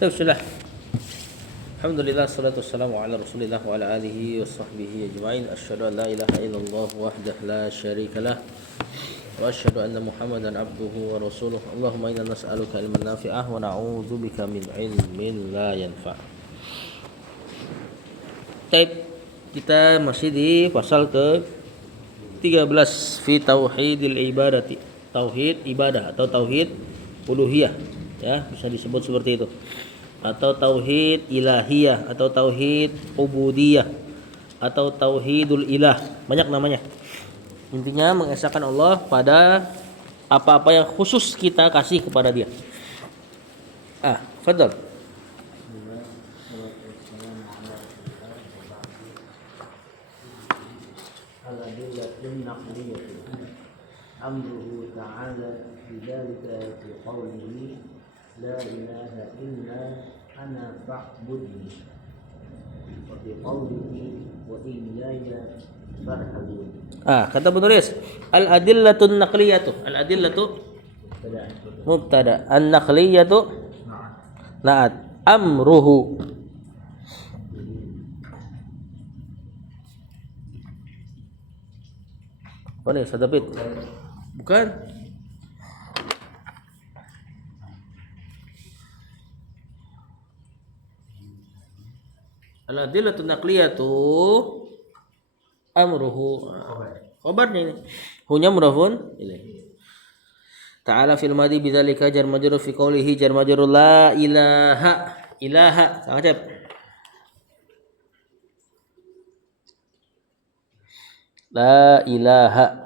Bismillah. Alhamdulillah, salatu wassalamu ala Rasulillah wa ala alihi wa sahbihi ajma'in. Asyhadu an la ilaha illallah wahdahu la syarikalah wa asyhadu anna Muhammadan abduhu wa rasuluh. Allahumma inna nas'aluka ilman nafi'ah wa na'udzubika min ilmin la yanfa'. Baik, kita masih di pasal ke 13 fi tauhidil ibadati. Tauhid ibadah atau tauhid uluhiyah, ya, bisa disebut seperti itu. Atau tauhid ilahiyah atau tauhid ubudiyah atau tauhidul ilah, banyak namanya. Intinya mengesahkan Allah pada apa-apa yang khusus kita kasih kepada Dia. Fadhal. Amruhu ta'ala bidzalika fi qawlihi la ilaha illa ana fa'budni wa fi qawlihi wa iyaya farhabun. Kata penulis al-adillatun naqliyatu. Al-adillatu mubtada, an-naqliyatu na'at. Amruhu apa nih, Sadapit? Bukan. Al-adillatun naqliyatu amruhu. Khabarnya ini. Hunya mudhafun ilaih. Ta'ala fil madi bidzalika jar majrur fi qoulihi jar majrur la ilaha. Ilaha, sangat cep. La ilaha.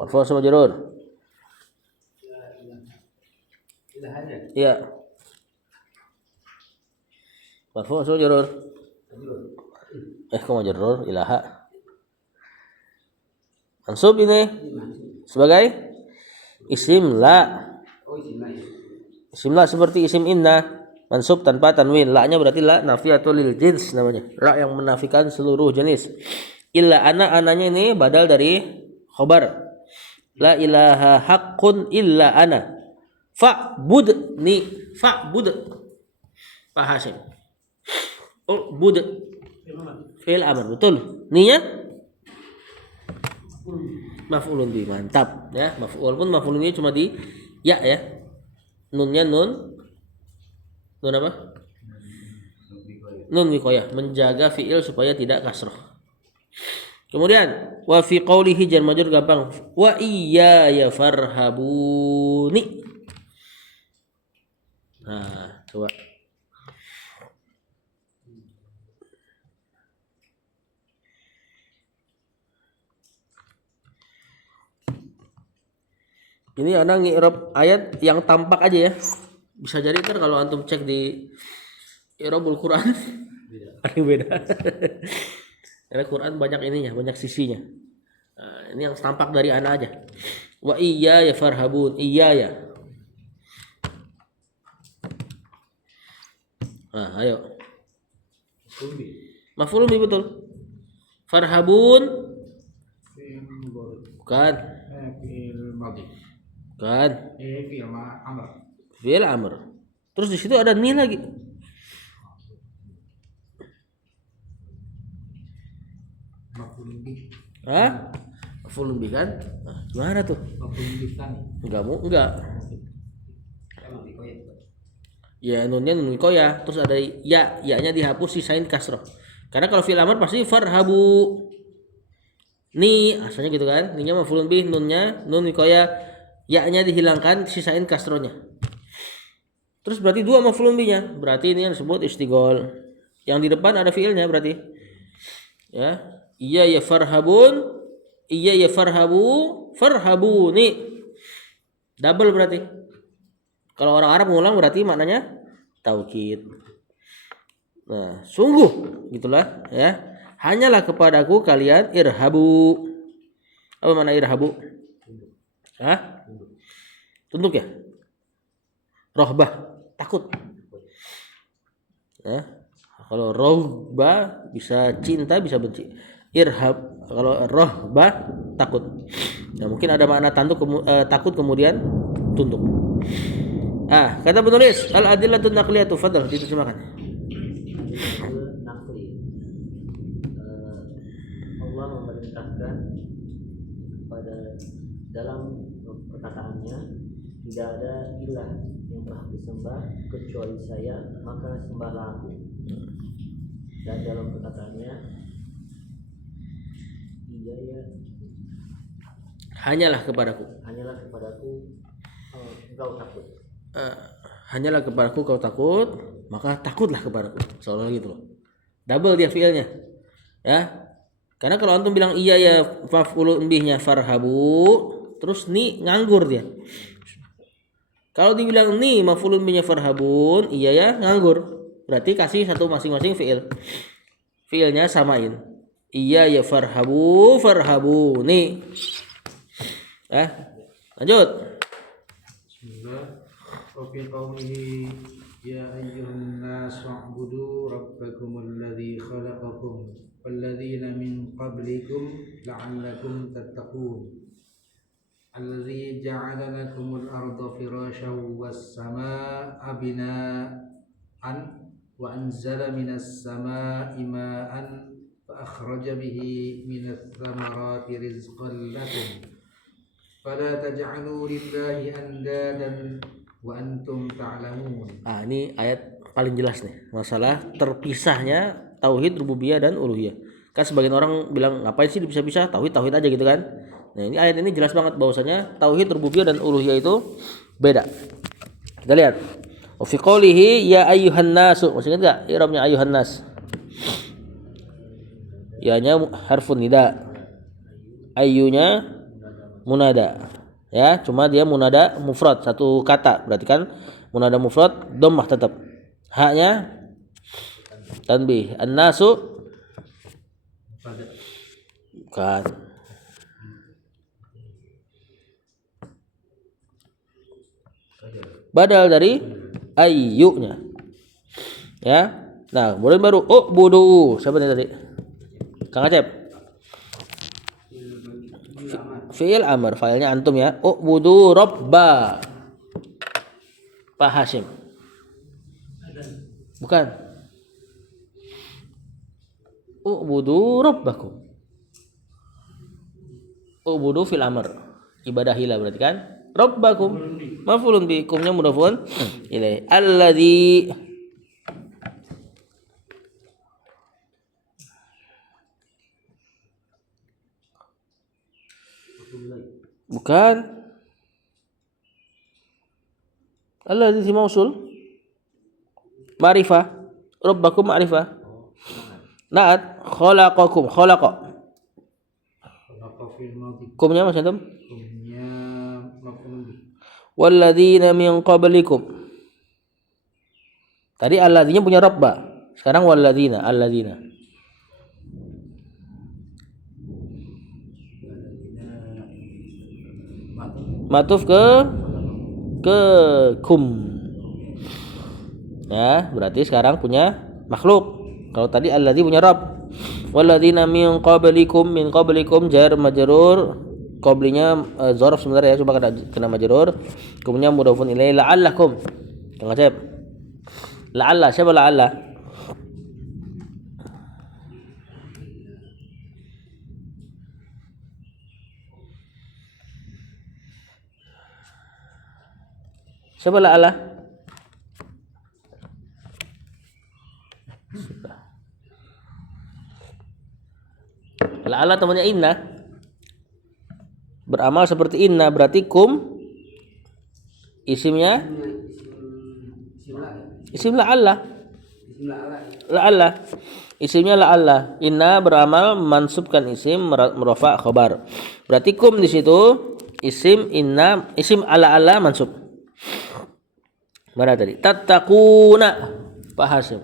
Marfu' sama majrur. Ilahanya. Iya. Marfu' sama majrur. Kok majrur ilaha. Mansub ini sebagai isim la. Isim la seperti isim inna, mansub tanpa tanwin. La-nya berarti la nafiyatul lil jins namanya. La yang menafikan seluruh jenis. Illa ananya ini badal dari khabar. La ilaha haqqun illa ana. Fa'budni. Fa'bud. Pak Hasim. Bud. Fi'il amr, betul. Ninya maf'ulun bi, mantap ya. Walaupun maf'ulun ini cuma di ya. Nunnya nun apa? Nun wiqayah, menjaga fi'il supaya tidak kasroh. Kemudian wa fi qoulihi jar majrur gampang. Wa iyaya farhabuni. Coba. Ini anak ngi'rab ayat yang tampak aja ya. Bisa jadi kan kalau antum cek di i'rabul Quran ada yang beda. Karena Quran banyak ininya, banyak sisinya. Ini yang tampak dari anak aja. Wa iyaya farhabun, iyaya. Ayo. Maf'ulun bi, betul. Farhabun bukan. Bukan. Fi'il amr. Terus di situ ada ni lagi. Maf'ulun bi kan? Gimana tuh? Enggak. Ya nunnya nun wiqayah, terus ada ya-nya dihapus, sisain kasroh. Karena kalau fi'il amr pasti farhabu. Ni asalnya gitu kan? Ninya maf'ulun bi, nunnya nun wiqayah, ya-nya dihilangkan, sisain kasrohnya. Terus berarti dua maf'ulun bi-nya. Berarti ini yang disebut istighol. Yang di depan ada fi'ilnya berarti. Ya. Iya ya farhabun, iya ya farhabuni. Double berarti. Kalau orang Arab ngulang berarti maknanya taukid. Nah, sungguh gitulah ya. Hanyalah kepadaku kalian irhabu. Apa makna irhabu? Tunduk ya? Rohbah, takut. Ya. Kalau rohbah bisa cinta, bisa benci. Irhab, kalau rohbah takut. Nah, mungkin ada makna takut kemudian tunduk. kata penulis al-adillatun naqliyatu, fadhal diterjemahkan. Adil nakli. Allah memerintahkan pada dalam perkataannya, tidak ada ilah yang berhak disembah kecuali saya, maka sembahlah aku. Dan dalam perkataannya, iya ya, Hanyalah kepadaku. hanyalah kepadaku engkau takut. Hanyalah kepadaku kau takut, maka takutlah kepadaku. Soalnya gitu loh. Double dia fiilnya. Ya. Karena kalau antum bilang iya ya maf'ulun bihnya farhabu, terus ni nganggur dia. Kalau dibilang ni maf'ulun bihnya farhabun, iya ya nganggur. Berarti kasih satu masing-masing fiil. Fiilnya samain. Iya ya farhabu, farhabu ni. Lanjut. Bismillah. Wa fi qawlihi ya ayyuhan nas wa'budu rabbakumul ladzi khalaqakum walladzina min qablikum la'allakum tattaqun alladzi ja'ala lakumul arda firasyan was samaa'a bina'an wa anzala minas samaa'i ma'an fa akhraja bihi minats thamarati rizqan lakum fala taj'alu lillahi andadan wa antum ta'lamun. Ini ayat paling jelas nih masalah terpisahnya tauhid rububiyah dan uluhiyah. Kan sebagian orang bilang ngapain sih dipisah-pisah, tauhid aja gitu kan. Nah, ini ayat ini jelas banget bahwasanya tauhid rububiyah dan uluhiyah itu beda. Kita lihat. Wa fi qoulihi ya ayyuhan nas. Masih ingat enggak i'rabnya ayyuhan nas? Ya-nya harfun nida. Ayyunya munada. Ya, cuma dia munada mufrad satu kata. Berarti kan munada mufrad dhammah tetap. Haknya tanbih. An-nasu bukan. Badal dari ayyunya. Ya. Nah, kemudian baru ubudu. Siapa nih tadi? Kang Acep. Fi'il amr, failnya antum ya. Ubudu robba. Pak Hashim. Bukan. Ubudu robbakum. Ubudu fil amr. Ibadahilah berarti kan. Robbakum. Maf'ulun bi kumnya mudhafun ilaihi. Alladzi bukan. Alladzi mausul. Ma'rifah. Rabbakum ma'rifah. Naat khalaqakum khalaqa. Kumnya Mas antum? Kumnya maf'ulun bih. Walladzina min qablikum. Tadi alladzinya punya rabba. Sekarang walladzina, alladzina. Matuf ke kum. Ya, berarti sekarang punya makhluk. Kalau tadi alladzi punya rabb. Walladzina min qablikum jar majrur. Qablinya dzarf sebenarnya ya, coba kena majrur. Kemudian mudhafun ilaihi la'allakum. Kang Acep. La'alla, siapa la'alla? Siapa la'alla? La'alla temannya inna. Beramal seperti inna, berarti kum isimnya isim la'alla. La'alla. Isimnya la'alla. Inna beramal mansubkan isim merafa khabar. Berarti kum di situ isim inna, isim la'alla mansub. Mana tadi? Tattaquna. Pak Hasim.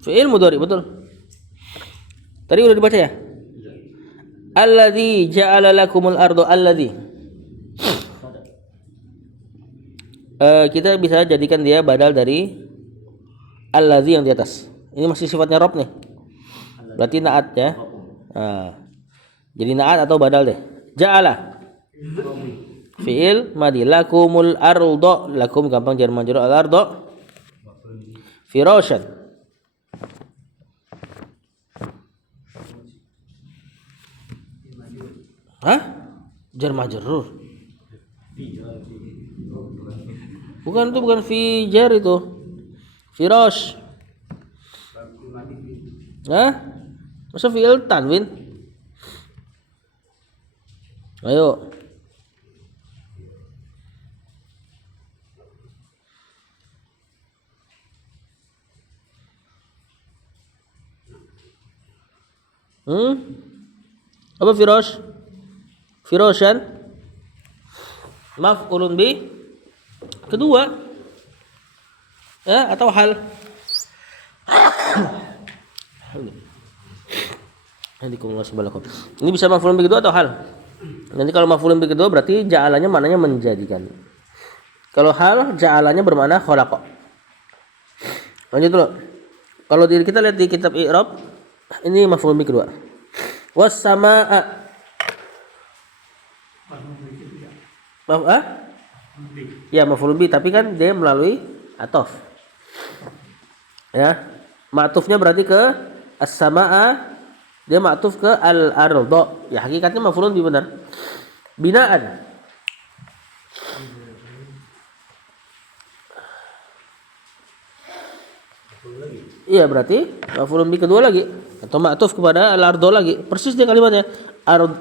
Fi'il mudhari betul. Tadi udah dibaca ya? Alladzi ja'ala lakumul ardo alladzi. Kita bisa jadikan dia badal dari alladzi yang di atas. Ini masih sifatnya rob nih. Berarti naat ya. Nah, jadi naat atau badal deh. Ja'ala. Fi'il madi. Lakumul ardo. Lakum gampang jar majrur al ardo. Firashan. Hah? Jar majrur. Bukan itu, bukan fi jar itu. Firash. Hah? Masa fi'il tanwin? Ayo. Apa firash? Firashan. Maf'ulun bi kedua. Atau hal. Ini bisa maf'ulun bi kedua atau hal? Nanti kalau maf'ulun bi kedua berarti ja'alanya maknanya menjadikan. Kalau hal ja'alanya bermakna khalaqa. Lanjut dulu. Kalau kita lihat di kitab i'rab, ini maf'ulun bi kedua. Was samaa. Ya maf'ulun bi, tapi kan dia melalui atof. Ya. Ma'tufnya berarti ke as-samaa, dia ma'tuf ke al-ardo. Ya hakikatnya maf'ulun bi benar. Binaan. Iya berarti maf'ulun bi kedua lagi atau ma'tuf kepada al-ardo lagi. Persis dia kalimatnya.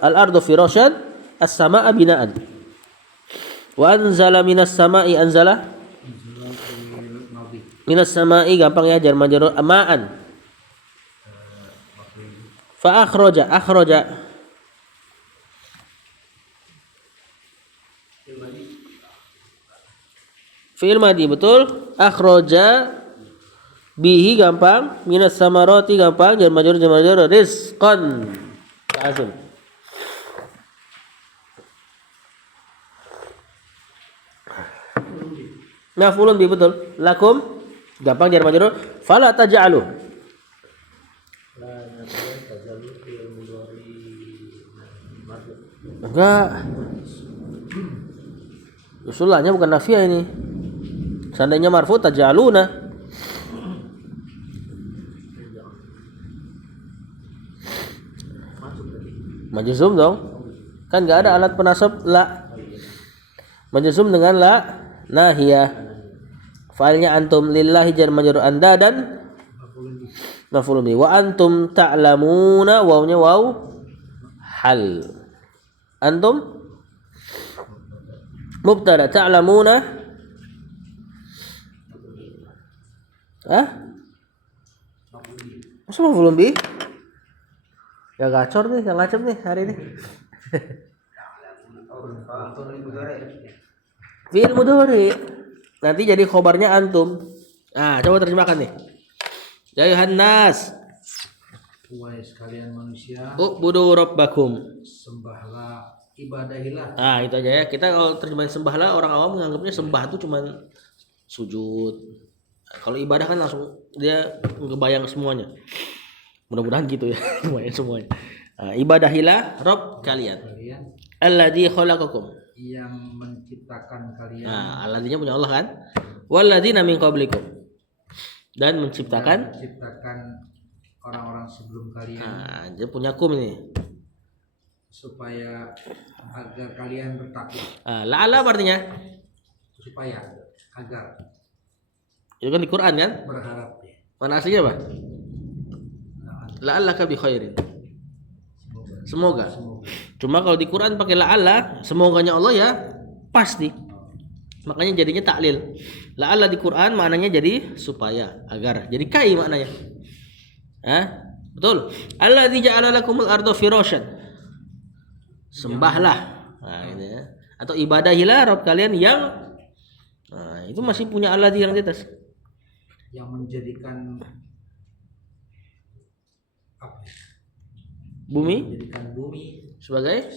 Al-ardo firasyan, as-samaa binaan. Wa anzala minas sama'i anzala. Minas sama'i gampang ya jar majrur ma'an. Fa akhraja. Fi'il madi betul. Akhraja bihi gampang. Minas samarati gampang jar majrur rizqan. Azim. Maf'ulun bi betul. Lakum gampang jar majrur. Fala taj'alu. Enggak. Usulnya bukan nafiyah ini. Seandainya marfu taj'aluna. Majzum dong. Kan enggak ada alat penasab la. Majzum dengan la nahiyah. Fa'ilnya antum lillahi jar majrur anda dan maf'ulun bi. Wa antum ta'lamuna wawnya waw hal. Antum mubtada ta'lamuna. Masa maf'ulun bi? Ya gacor nih, yang ngacep nih hari ini. Fi'il mudhari. Nanti jadi khobarnya antum. Coba terjemahkan nih. Ya ayuhan nas. Wahai sekalian manusia, Ubudu rabbakum. sembahlah, ibadahilah. Itu aja ya. Kita kalau terjemahin sembahlah, orang awam menganggapnya sembah itu cuman sujud. Kalau ibadah kan langsung dia ngebayang semuanya. Mudah-mudahan gitu ya, semuanya. Ibadahilah Rabb kalian. Alladzi khalaqakum. Yang menciptakan kalian. Alladzina punya Allah kan? Walladzina min qablikum. Dan menciptakan orang-orang sebelum kalian. Dia punya kum ini. Supaya agar kalian bertakwa. La'alla artinya Supaya agar. Itu kan di Quran kan? Berharap ya. Mana aslinya apa? La'allaka bi khairin. Semoga. Cuma kalau di Quran pakai la'alla, semoganya Allah ya pasti. Makanya jadinya taklil. La'alla di Quran maknanya jadi supaya, agar. Jadi kai maknanya. Betul. Alladzi ja'ala lakumul arda firasyan. Sembahlah. Gitu ya. Atau ibadahilah Rabb kalian yang itu masih punya alladzi yang di atas. Yang menjadikan Bumi sebagai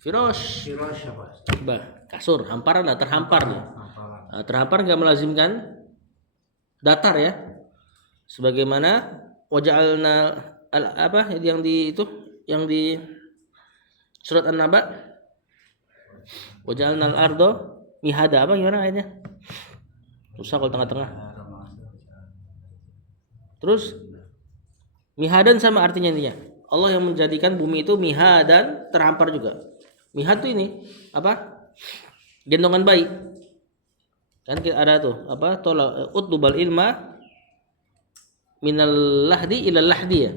firash apa? Kasur, hamparan, terhampar dia. Terhampar enggak melazimkan datar ya. Sebagaimana waja'alna yang di surat An-Naba Waja'alnal ardo mihada, apa gimana ayatnya? Susah kalau tengah-tengah. Terus mihadan sama artinya intinya. Allah yang menjadikan bumi itu mihadan, terhampar juga. Mihad tuh ini apa? Gendongan bayi. Kan ada tuh apa? Tola utlubal ilma minal lahdi ilal lahdi ya.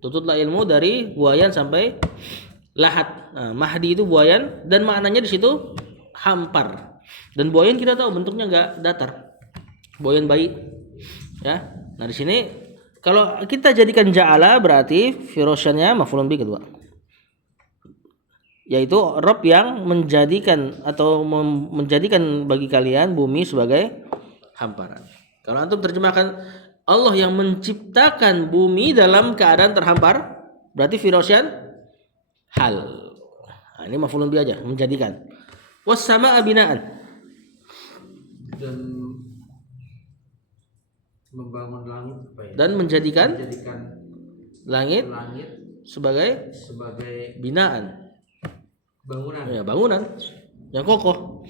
Tututlah ilmu dari buayan sampai lahat. Nah, mahdi itu buayan dan maknanya di situ hampar. Dan buayan kita tahu bentuknya enggak datar. Buayan bayi. Ya. Nah, di sini kalau kita jadikan ja'ala berarti firasyannya maf'ulun bi kedua. Yaitu Rabb yang menjadikan atau menjadikan bagi kalian bumi sebagai hamparan. Kalau antum terjemahkan Allah yang menciptakan bumi dalam keadaan terhampar, berarti firasyan hal. Nah, ini maf'ulun bi aja, menjadikan. Was samaa binaan. Dan membangun langit apa ya? Dan menjadikan langit langit sebagai binaan. Bangunan. Ya, bangunan yang kokoh.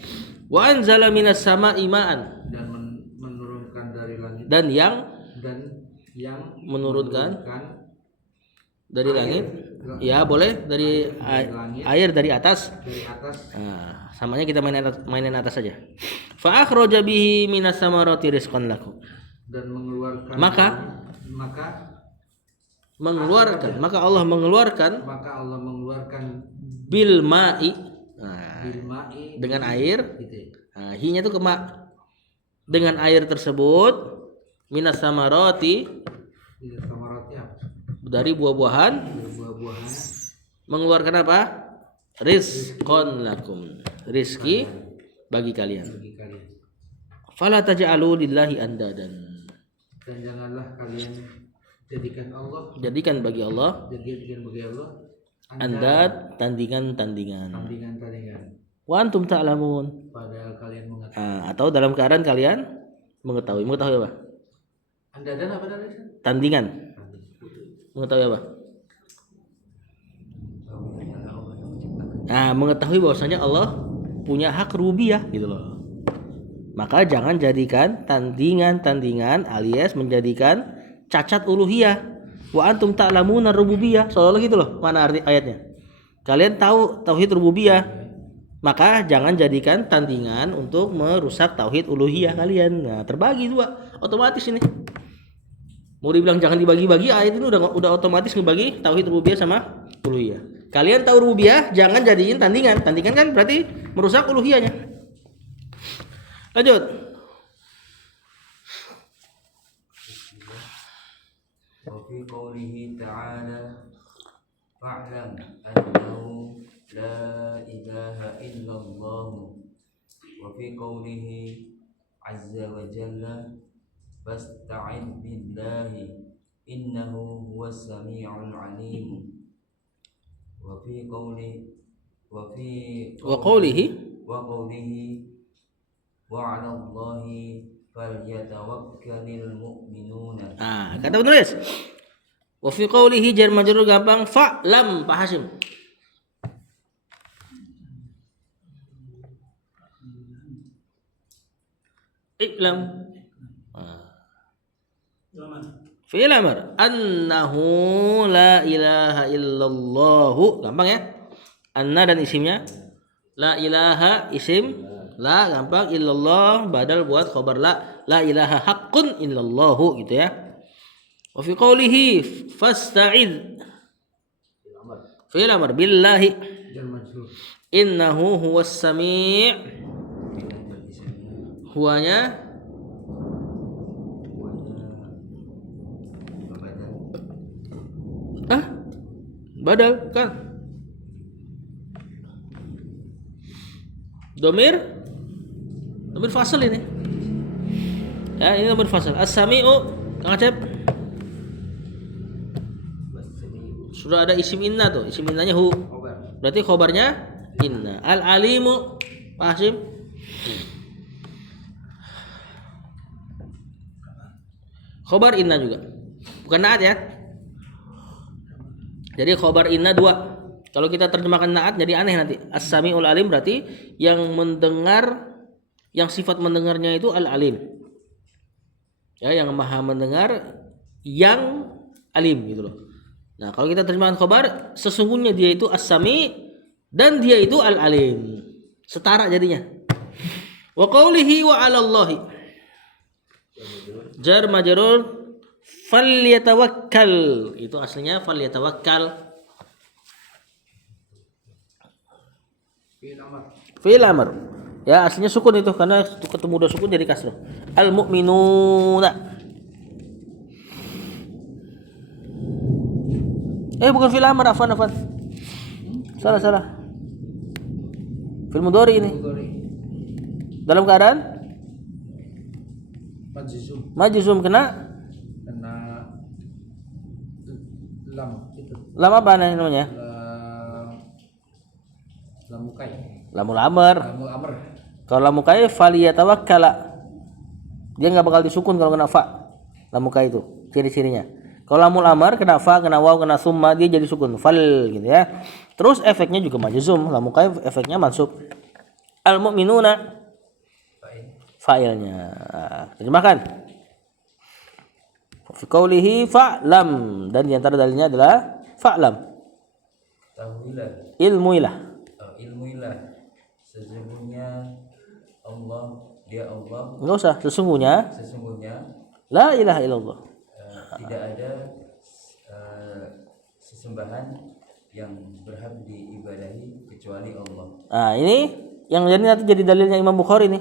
Wa anzala minas sama'i ma'an. Dan menurunkan dari langit. Dan yang menurunkan dari langit. Ya, boleh dari air dari atas. Dari atas. Nah, samanya kita mainin atas saja. Fa akhraja bihi minas samarati rizqan lakum. Dan mengeluarkan maka Allah mengeluarkan bil ma'i, nah, dengan air gitu. Nah, hi-nya tuh ke ma, dengan air tersebut minas samarati dari buah-buahan mengeluarkan apa? Rizqan lakum, rizki bagi kalian. Fala taj'alu lillahi andadan. Dan janganlah kalian jadikan bagi Allah andad tandingan-tandingan. Wa antum ta'lamun. Padahal kalian mengetahui. Atau dalam keadaan kalian mengetahui. Mengetahui apa? Andadan apa namanya? Tandingan. Mengetahui apa? Nah, mengetahui bahwasanya Allah punya hak rububiyah gitu loh. Maka jangan jadikan tandingan-tandingan alias menjadikan cacat uluhiyah. Wa antum ta'lamuna rububiyah. Seolah gitu loh mana arti ayatnya. Kalian tahu tauhid rububiyah. Maka jangan jadikan tandingan untuk merusak tauhid uluhiyah kalian. Nah, terbagi dua otomatis ini. Mau dibilang jangan dibagi-bagi, ayat ini udah otomatis ngebagi tauhid rububiyah sama uluhiyah. Kalian tahu rububiyah, jangan jadiin tandingan. Tandingan kan berarti merusak uluhiyahnya. Lanjut. Wa fi qoulihi ta'ala fa'lam annahu la ilaha illallah wa fi qoulihi azza wa jalla fasta'id billahi innahu huwas sami'ul alim wa fi qoulihi wa 'ala Allahi falyatawakkalul mu'minuna. Kata penulis. Wa fi qoulihi jar majrur gampang fa'lam Pak Hasyim. Iklam. Fi'il amr annahu la ilaha illallah. Gampang ya? Anna dan isimnya. La ilaha isim. La gampang, illallah badal buat khabar la ilaha haqqun illallahu gitu ya. Wa fi qoulihi fasta'id fi'il amr billahi innahu huwas sami'. Huwanya badal kan domir fasal ini ya, ini domir fasal. As-sami'u Kang Acep sudah ada isim inna tuh, isim innanya hu berarti khobarnya inna. Al-alimu Pak Hasyim khobar inna juga bukan naat ya. Jadi khobar inna dua, Kalau kita terjemahkan naat jadi aneh nanti. As-Sami'ul Alim berarti yang mendengar, yang sifat mendengarnya itu Al-Alim. Ya, yang maha mendengar, yang alim gitu loh. Nah, kalau kita terjemahkan khobar, sesungguhnya dia itu As-Sami dan dia itu Al-Alim. Setara jadinya. Wa qawlihi wa 'alallahi. Jar majrur falyatawakkal. Itu aslinya falyatawakkal. Fi'il amr. Ya, aslinya sukun itu karena ketemu dua sukun jadi kasrah. Al mu'minuna. Bukan fi'il amr, afan. Salah. Fi'il mudhari ini. Dalam keadaan majzum kena lam itu. lam apa namanya? Lamukai. Lamul amr. Lamul amr. Kalau lamukai faliyatawakkala. Dia enggak bakal disukun kalau kena fa. Lamukai itu ciri-cirinya. Kalau lamul amr kena fa, kena waw, kena summa dia jadi sukun fal gitu ya. Terus efeknya juga majzum. Lamukai efeknya mansub. Al mu'minuna fa'ilnya. Terjemahkan. Fi qoulihi fa'lam, dan di antara dalilnya adalah fa'lam. Tahuilah, Ilmuilah. ilmuilah sesungguhnya Allah, dia Allah, Enggak usah sesungguhnya sesungguhnya la ilaha illallah. tidak ada sesembahan yang berhak diibadahi kecuali Allah. Nah, ini yang nanti jadi dalilnya Imam Bukhari nih.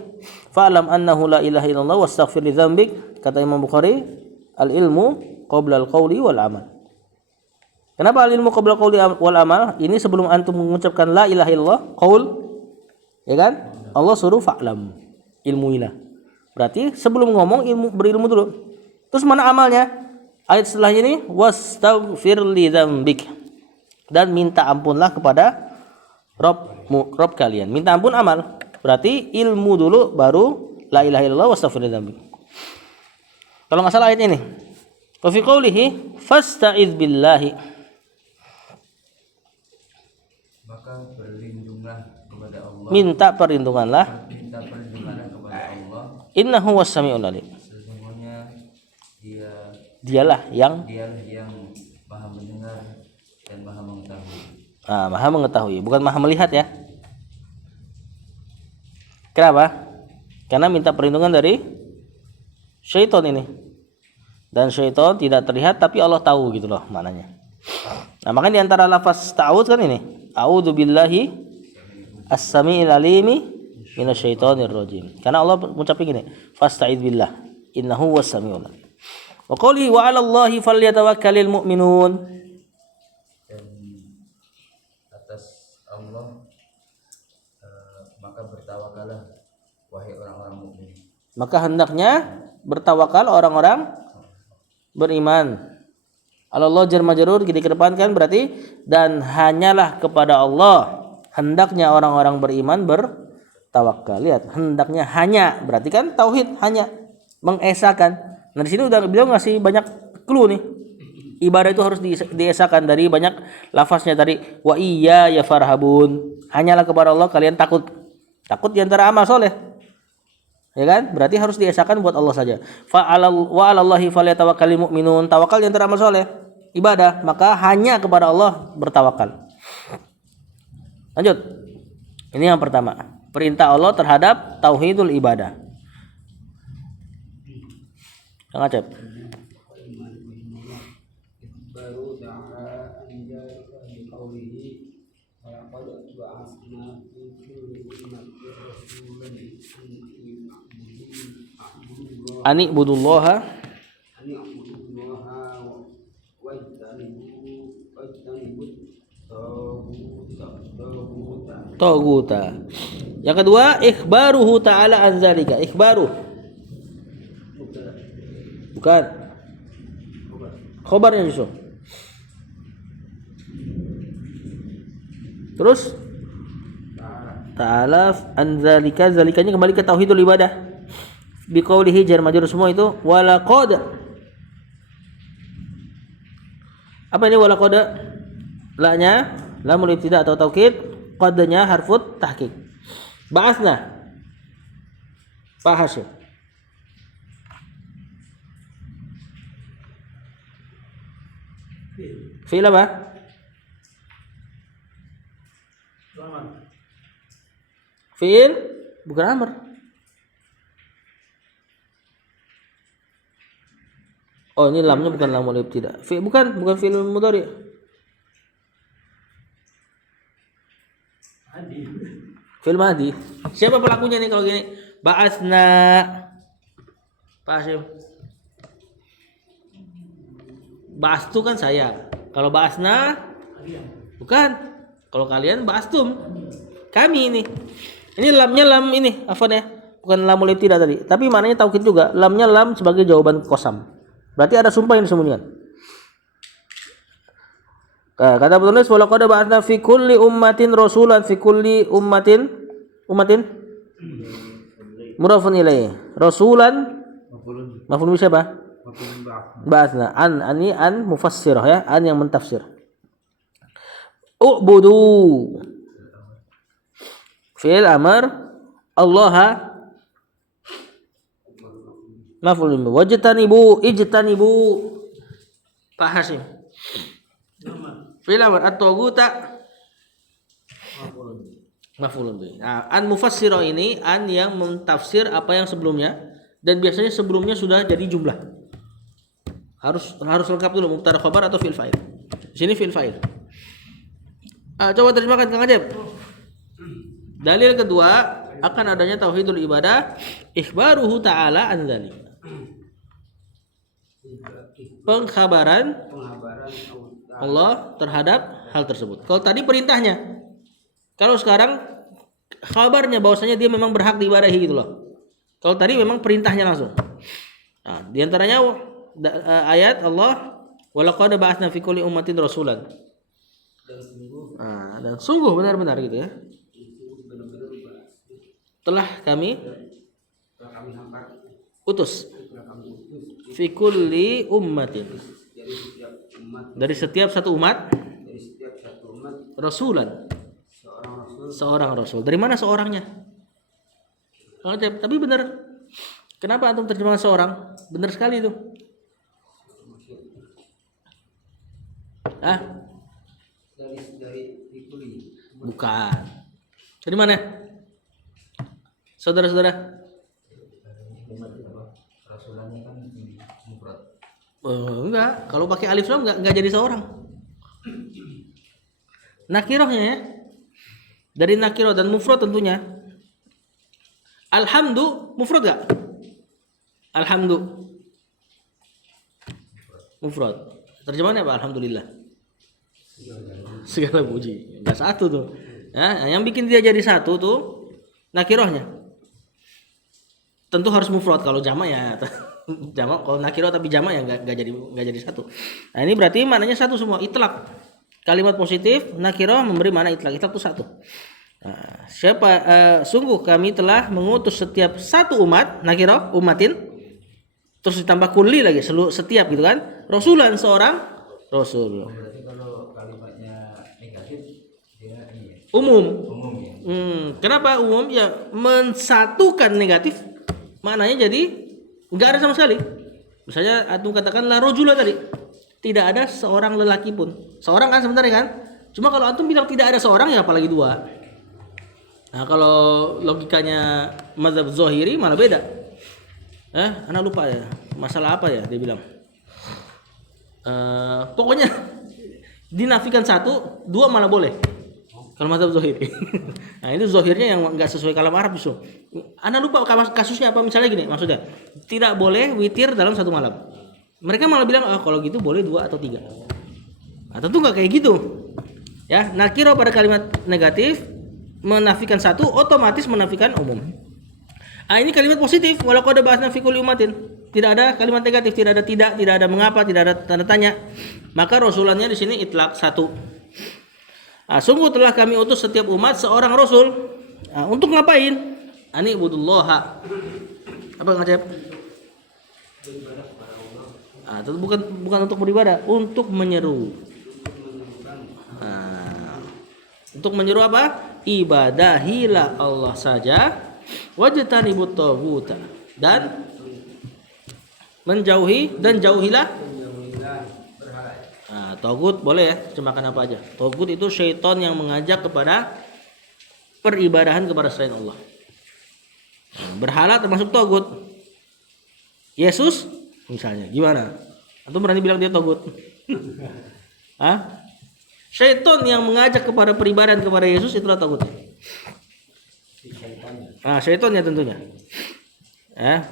Fa'lam annahu la ilaha illallah wastaghfir li dzambik. Kata Imam Bukhari, al ilmu qabla al qawli wal amal. Kenapa al ilmu qabla al qawli wal amal? Ini sebelum antum mengucapkan la ilaha illallah, qaul, ya kan? Allah suruh fa'lam, ilmuilah. Berarti sebelum ngomong berilmu dulu. Terus mana amalnya? Ayat setelahnya ini wastaghfir li dzambik. Dan minta ampunlah kepada Rob kalian. Minta ampun amal. Berarti ilmu dulu baru la ilaha illallah wastaghfir li dzambik. Kalau enggak salah ayat ini. Wa fi qoulihi fasta'iz billahi. Maka berlindunglah kepada Allah. Minta perlindunganlah. Minta perlindunganlah kepada Allah. Innahu was-sami'ul alim. Sesungguhnya Dialah yang maha mendengar dan maha mengetahui. maha mengetahui, bukan maha melihat ya. Kenapa? Karena minta perlindungan dari syaitan ini. Dan syaitan tidak terlihat tapi Allah tahu gitu loh maknanya. Nah, makanya di antara lafaz ta'awudz kan ini. A'udzu billahi as-sami'il alimi minasyaitonir rajim. Karena Allah mengucapkan gini, fasta'idz billah innahu was-sami'ul alim. Wa qawli wa 'alallahi falyatawakkalul mu'minun. Dan atas Allah maka bertawakallah wahai orang-orang mukmin. Maka hendaknya bertawakal orang-orang beriman. Allah jar majrur dikedepankan berarti dan hanyalah kepada Allah hendaknya orang-orang beriman bertawakal. Lihat, hendaknya hanya berarti kan tauhid, hanya mengesakan. Nah, di sini udah beliau ngasih banyak clue nih. Ibadah itu harus diesakan dari banyak lafaznya tadi. Wa iya ya farhabun. Hanyalah kepada Allah kalian takut. Takut di antara amal soleh. Ya kan? Berarti harus diesakan buat Allah saja. Wa 'alallahi falyatawakkalul mu'minun. Tawakal di antara amal soleh, ibadah, maka hanya kepada Allah bertawakal. Lanjut. Ini yang pertama. Perintah Allah terhadap tauhidul ibadah. Kang Acep. Baru ta'ala anja di qawlihi wa qad ba'athna fi kulli ummatin rasulan Ani budullaha an ya'budullaha wa yajtanibu taguta. Yang kedua, ikhbaruhu ta'ala an zalika. Ikhbaruh. Bukan. Khobarnya justru. Terus ta'ala an zalika, zalikanya kembali ke tauhidul ibadah. Bi qaulihi jar majrur semua itu walaqad. Apa ini walaqad? La-nya lamul ibtida atau taukid, qadnya harfut tahqiq. Ba'atsna. Pak Hasyim. Fi'il apa? Fi'il bukan amr. Oh, ini lamnya bukan lamul ibtida. Bukan fi'il mudhari. Fi'il madhi. Siapa pelakunya nih kalau gini? Ba'atsna. Pak Hasyim. Ba'astu kan saya. Kalau ba'atsna bukan. Kalau kalian ba'astum. Kami ini. Ini lamnya lam ini, afwan ya. Bukan lamul ibtida tadi, tapi maknanya taukid juga. Lamnya lam sebagai jawaban qasam. Berarti ada sumpah yang disembunyikan. Kata penulis walaqad ba'atsna fi kulli ummatin rasulan fi kulli ummatin mudhafun ilaih. Rasulan maf'ul siapa? Ba'atsna ani an mufassirah ya, an yang mentafsir. U'budu fi'il amr Allah maf'ul bih. Wajtanibu ijtanibu Pak Hasyim. Fi'il amr at-taghuta maf'ul bih. Nah, an mufassirah ini an yang mentafsir apa yang sebelumnya, dan biasanya sebelumnya sudah jadi jumlah. Harus lengkap dulu mubtada khabar atau fi'il fa'il. Di sini fi'il fa'il. Coba terjemahkan Kang Ajep. Dalil kedua akan adanya tauhidul ibadah, ikhbaruhu ta'ala an dzalik. Pengkhabaran Allah terhadap hal tersebut. Kalau tadi perintahnya. Kalau sekarang khabarnya bahwasanya dia memang berhak diibadahi gitu loh. Kalau tadi memang perintahnya langsung. Nah, di antaranya ayat Allah walaqad ba'atsna fi kulli ummatin rasulan. Dan sungguh benar-benar gitu ya. Telah kami utus fi kulli ummatin, dari setiap satu umat rasulan, seorang rasul. Dari mana seorangnya? Tapi benar. Kenapa antum terjemah seorang? Benar sekali itu. Bukan. Dari mana? Saudara-saudara? Rasulannya kan mufrad. Enggak. Kalau pakai alif lam enggak jadi seorang. Nakirohnya ya. Dari nakiroh dan mufrad tentunya. Alhamdu mufrad enggak? Alhamdu mufrad. Terjemahannya apa? Alhamdulillah. Segala puji. Enggak satu tuh. Ya, yang bikin dia jadi satu tuh nakirohnya. Tentu harus mufrad. Kalau jamak ya jamak. Kalau nakiroh tapi jamak ya enggak jadi satu. Nah, ini berarti maknanya satu semua, itlaq. Kalimat positif nakiroh memberi makna itlaq. Itlaq itu satu. Nah, sungguh kami telah mengutus setiap satu umat, nakiroh umatin, terus ditambah kulli lagi, setiap gitu kan, rasulan, seorang rasul. Berarti kalau kalimatnya negatif dia ini Umum ya. Kenapa umum? Ya mensatukan negatif, maknanya jadi nggak ada sama sekali. Misalnya antum katakan la rajula tadi, tidak ada seorang lelaki pun. Seorang kan sebenarnya kan, cuma kalau antum bilang tidak ada seorang ya apalagi dua. Nah, kalau logikanya mazhab Zahiri malah beda. Anak lupa ya. Masalah apa ya dia bilang? Pokoknya dinafikan satu, dua malah boleh. Kalau mazhab Zahiri. Nah, itu Zahirnya yang enggak sesuai kalam Arab justru. Anak lupa kasusnya apa, misalnya gini maksudnya. Tidak boleh witir dalam satu malam. Mereka malah bilang, kalau gitu boleh 2 atau 3. Nah, tentu enggak kayak gitu. Ya, nakiro pada kalimat negatif menafikan satu, otomatis menafikan umum. Ini kalimat positif, walaqad ba'atsna fi kulli ummatin. Tidak ada kalimat negatif, tidak ada mengapa, tidak ada tanda tanya. Maka rasulannya di sini itlaq satu. Sungguh telah kami utus setiap umat seorang rasul. Untuk ngapain? Ani ibudullaha. Apa ngajak? Itu bukan untuk beribadah, untuk menyeru. Untuk menyuruh apa? Ibadahilah Allah saja, wajtanibut taghuta, dan jauhilah. Nah, tagut boleh ya, terjemahkan apa aja. Tagut itu syaitan yang mengajak kepada peribadahan kepada selain Allah. Berhala termasuk tagut. Yesus misalnya, gimana? Antum berani bilang dia tagut? Hah? Syaitan yang mengajak kepada peribadahan kepada Yesus itulah tagut. Syaitannya tentunya. Ya.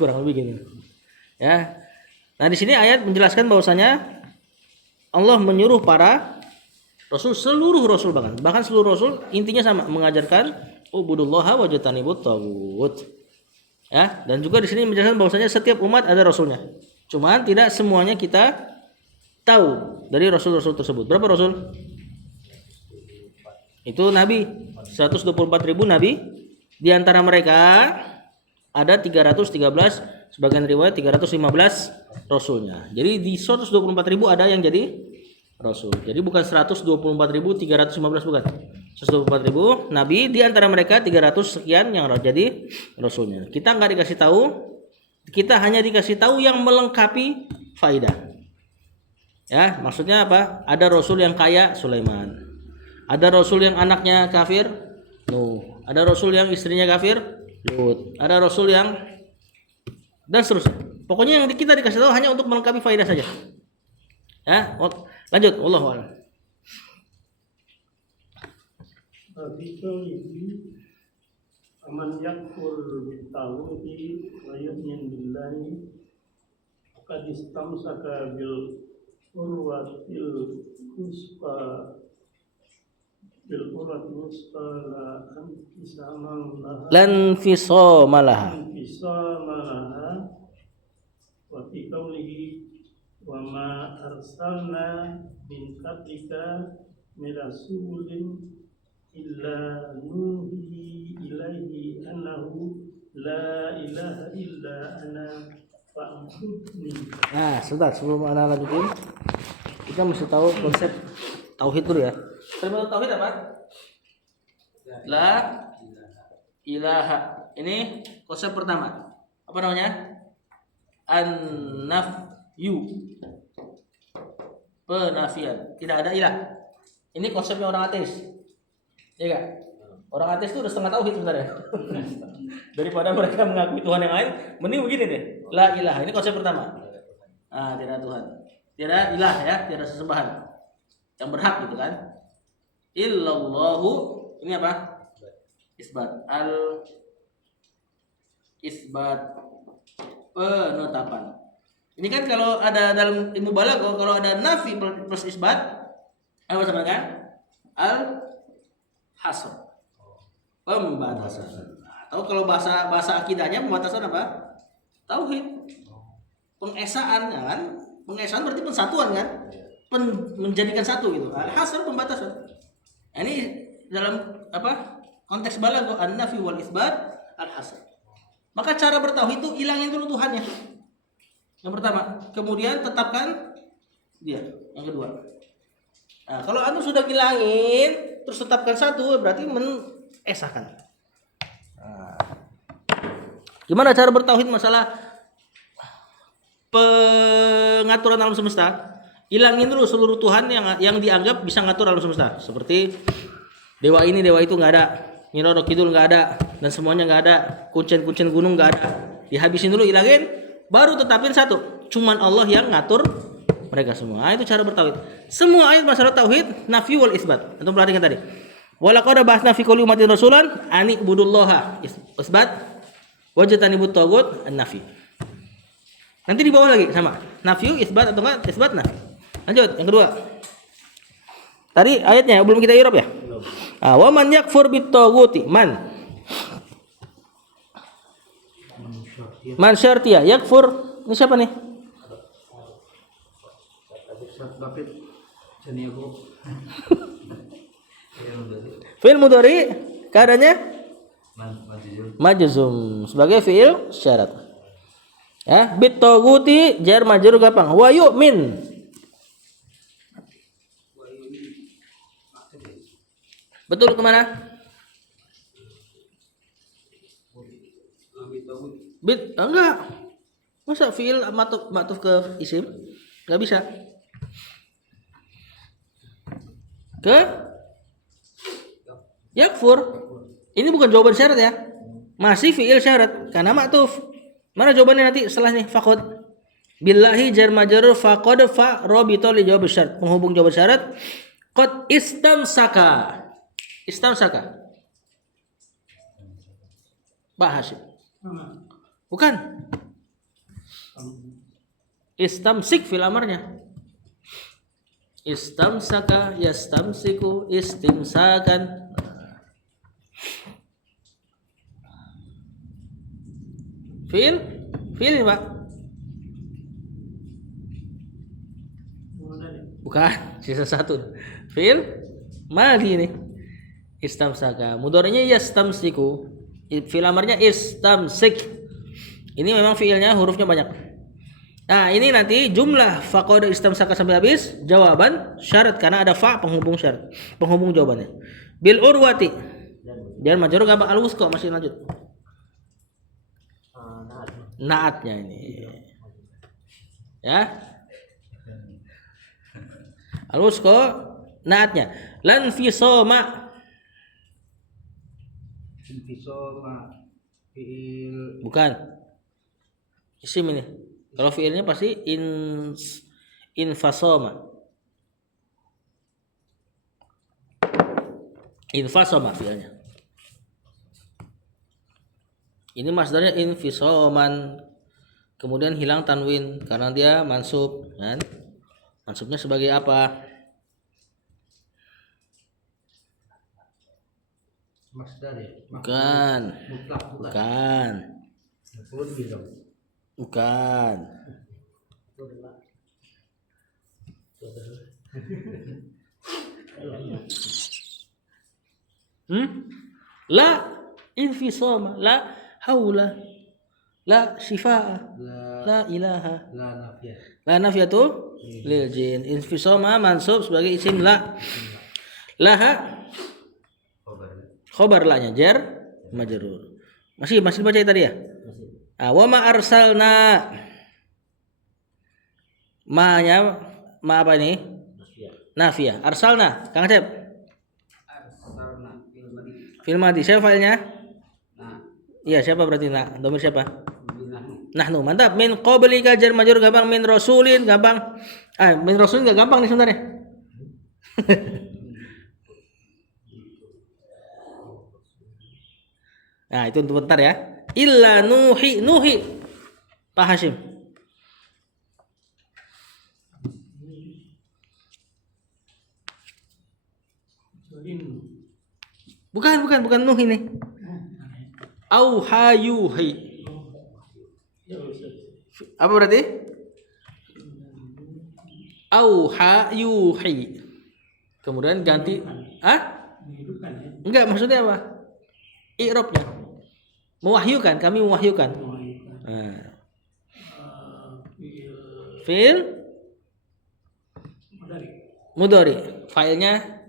Kurang lebih gini. Ya. Nah, di sini ayat menjelaskan bahwasanya Allah menyuruh para rasul, seluruh rasul bahkan seluruh rasul intinya sama, mengajarkan ubudullaha wajtanibut tagut. Ya, dan juga di sini menjelaskan bahwasanya setiap umat ada rasulnya. Cuman tidak semuanya kita tahu dari rasul-rasul tersebut. Berapa rasul? Itu nabi, 124.000 nabi. Di antara mereka ada 313, sebagian riwayat 315 rasulnya. Jadi di 124.000 ada yang jadi rasul. Jadi bukan 124.315, bukan. 124.000 nabi, di antara mereka 300 sekian yang jadi rasulnya. Kita nggak dikasih tahu, kita hanya dikasih tahu yang melengkapi faidah. Ya, maksudnya apa? Ada rasul yang kaya, Sulaiman. Ada rasul yang anaknya kafir, Nuh. Ada rasul yang istrinya kafir, Lut. Ada rasul yang dan seterusnya. Pokoknya yang kita dikasih tahu hanya untuk melengkapi faidah saja. Ya, lanjut. Wallahu a'lam. Aman yakfur bittaguti wa yu'min billahi faqad istamsaka bil urwatil wusqa lan fisomalaha wa fi qawlihi wa ma arsalna min qablika min rasulin illa nuhi ilaihi annahu la ilaha illa ana fa'budni. Nah, sebentar sebelum ana lanjutin, kita mesti tahu konsep tauhid dulu ya. Terima tauhid apa? La ilaha. Ini konsep pertama. Apa namanya? An-nafyu. Penafian. Tidak ada ilah. Ini konsepnya orang ateis. Iya enggak? Orang ateis itu udah setengah tauhid sebenarnya. Daripada mereka mengakui Tuhan yang lain, mending begini deh. La ilaha. Ini konsep pertama. Tidak ada Tuhan. Tidak ilah ya, tidak sesembahan yang berhak gitu kan. Illallahu, ini apa? Isbat. Isbat, penetapan. Ini kan kalau ada dalam ilmu balaghah, kalau ada nafi plus isbat, apa namanya? Al-hasr, pembatasan. Atau kalau bahasa akidahnya pembatasan apa? Tauhid, pengesaan, ya kan? Pengesaan berarti pensatuan kan? Menjadikan satu gitu. Al-hasr, pembatasan. Ini dalam apa? Konteks balaghah, an-nafi wal isbat, al-hasr. Maka cara bertauhid itu hilangin dulu Tuhannya. Yang pertama, kemudian tetapkan dia. Yang kedua. Nah, kalau anda sudah hilangin, terus tetapkan satu, berarti mengesahkan. Nah, gimana cara bertauhid masalah pengaturan alam semesta? Hilangin dulu seluruh Tuhan yang dianggap bisa ngatur alam semesta. Seperti dewa ini, dewa itu nggak ada, Nyi Roro Kidul nggak ada, dan semuanya nggak ada, kuncen-kuncen gunung nggak ada. Dihabisin dulu, hilangin, baru tetapin satu. Cuman Allah yang ngatur mereka semua. Itu cara bertauhid. Semua ayat masalah tauhid, nafi wal isbat. Antum perhatikan tadi. Walaqad ba'atsna fi kulli ummatin rasulan an ibudullaha, isbat, wajtanibut tagut, an-nafi. Nanti di bawah lagi sama. Nafi, isbat atau enggak? Isbat, nafi. Lanjut, yang kedua. Tadi ayatnya belum kita i'rab ya? Wa man yakfur bit-taghuti, man syartiyah yakfur, ini siapa nih? Fi'il mudhari keadaannya majzum sebagai fi'il syarat. Ya, bit-taghuti jar majrur gampang. Wa yu'min Betul kemana? Enggak. Masa fiil matuf ke isim? Enggak bisa. Ke yakfur. Ini bukan jawaban syarat ya. Masih fiil syarat karena matuf. Mana jawabannya nanti setelahnya? Faqad. Billahi jar majrur faqad fa rabita li jawab syarat. Penghubung jawaban syarat. Qad istamsaka. Istamsaka. Pak Hasyim. Bukan. Istamsik fil amarnya. Istamsaka yastamsiku istimsakan. Fiil ini Pak. Bukan, sisa satu. Fiil madi ini. Istamsaka. Mudhari'nya yastamsiku. Fiil amarnya istamsik. Ini memang fiilnya hurufnya banyak. Nah, ini nanti jumlah faqad istamsaka sampai habis jawaban syarat karena ada fa penghubung syarat, penghubung jawabannya. Bil urwati. Jangan majrur gampang alus kok, masih lanjut. Naatnya ini. Ya. Alus kok naatnya. Lan fisoma. Infisoma fiil Bukan. Isim ini. Kalau fiilnya pasti infasoma. Infasoma fiilnya. Ini masdarnya infisoman. Kemudian hilang tanwin karena dia mansub, kan? Mansubnya sebagai apa? masdar ya. Bukan. Mutlak bukan. Bukan. Maf'ul bih dong. Bukan. La infisoma, la haula, la shifaa, la ilaha. La nafiyah. La nafiyatu lil jin. Infisoma mansub sebagai isim la. Laha khobar la-nya jar majrur. Masih baca ya tadi ya? Wa ma arsalna. Ma-nya ma apa ini? Nafiyah. Arsalna. Kang Acep. Arsalna Fil madi. Siapa failnya? nah Iya, siapa berarti na? Domir siapa? binahnu Nahnu. Mantap. Min qablika jar majrur gampang, min rasulin gampang. Min rasulin enggak gampang nih sebenarnya. Nah, itu untuk bentar ya. Illa nuhi. Pak Hasyim. Bukan nuhi nih. Auha yuhi. Apa berarti? Auha yuhi. Kemudian ganti Enggak, maksudnya apa? I'rabnya. Mewahyukan, kami mewahyukan. Nah. Fiil mudhari. Failnya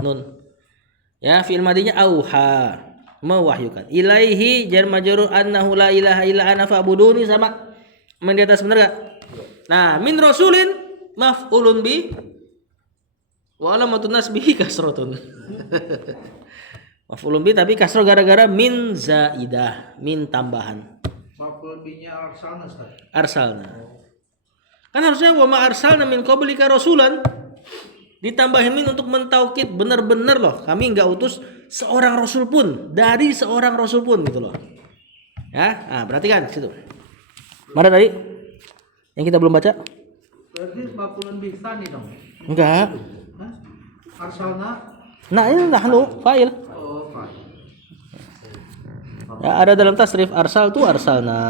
nun. Ya, fiil madinya auha, mewahyukan. Ilaihi jar majrur annahu la ilaha illa ana fa'buduni sama main di atas, benar enggak? Nah, min rasulin maf'ulun bi wa alamatun nasbihi kasratun. Maf'ulun bi tapi kasrah gara-gara min zaidah, min tambahan. Maf'ul bihnya arsalna Ustaz. Arsalna. Kan harusnya wa ma arsalna min qablika rasulan. Ditambahin min untuk mentaukid, benar-benar loh kami enggak utus seorang rasul pun, dari seorang rasul pun gitu loh. Ya, nah perhatikan situ. Mana tadi? Yang kita belum baca? Berarti maf'ulun bih tsani dong. Enggak. Hah? Arsalna. Nah, ini nahnu fa'il. Oh, fa'il. Ya, ada dalam tasrif arsal tu arsalna.